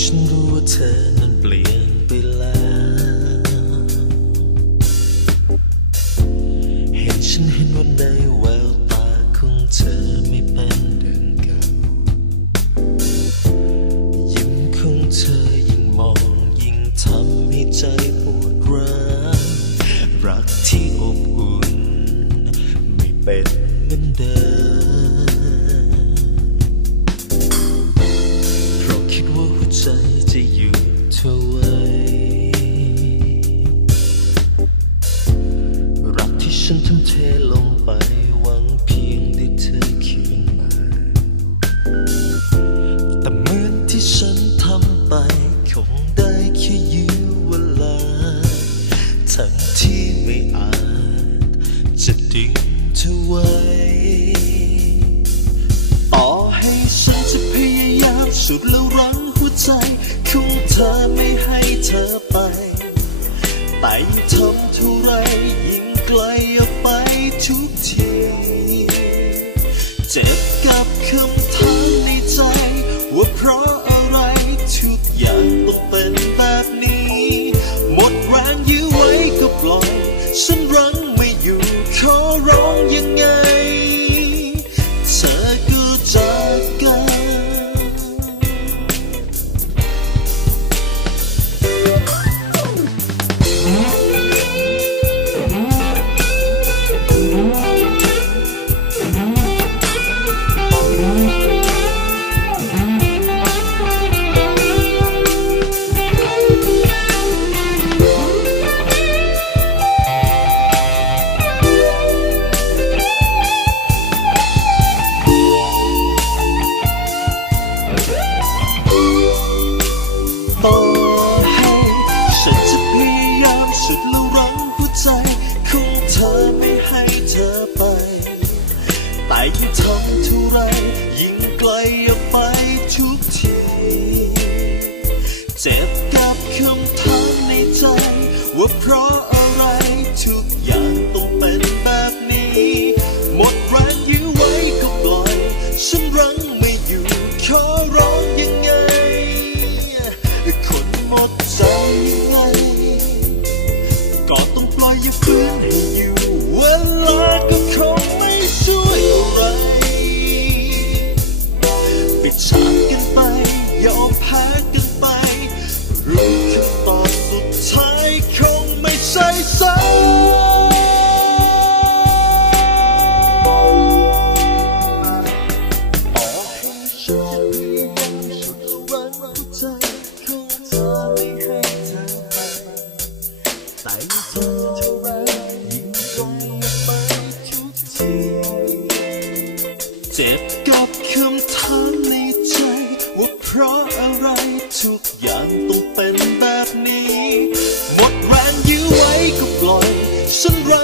ฉันรู้ว่าเธอนั้นเปลี่ยนไปแล้ว เห็นฉันเห็นวันใดแววตาของเธอไม่เป็นเดิมเก่า ยิ้มของเธอยิ่งมองยิ่งทำให้ใจปวดร้าวรักที่อบอุ่นไม่เป็นเหมือนเดิม เธอไว้ฉันทุ่มเทลงไปหวังเพียงได้เธอคืนมา แต่เหมือนที่ฉันทำไป คงได้แค่ยืมเวลา ทั้งที่ไม่อาจ จะดึงเธอไว้ต่อให้ฉันจะพยายามสุดแล้วรั้งหัวใจ เธอไม่ให้เธอไปไปทำเท่าไรยิ่งไกลออกไปทุกที ที่ทำเท่าไรยิ่งไกลออกไปทุกที เจ็บ It's time. ทุกอย่างต้องเป็นแบบนี้ หมดแรงยื้อไว้ก็ปล่อย ฉันรัก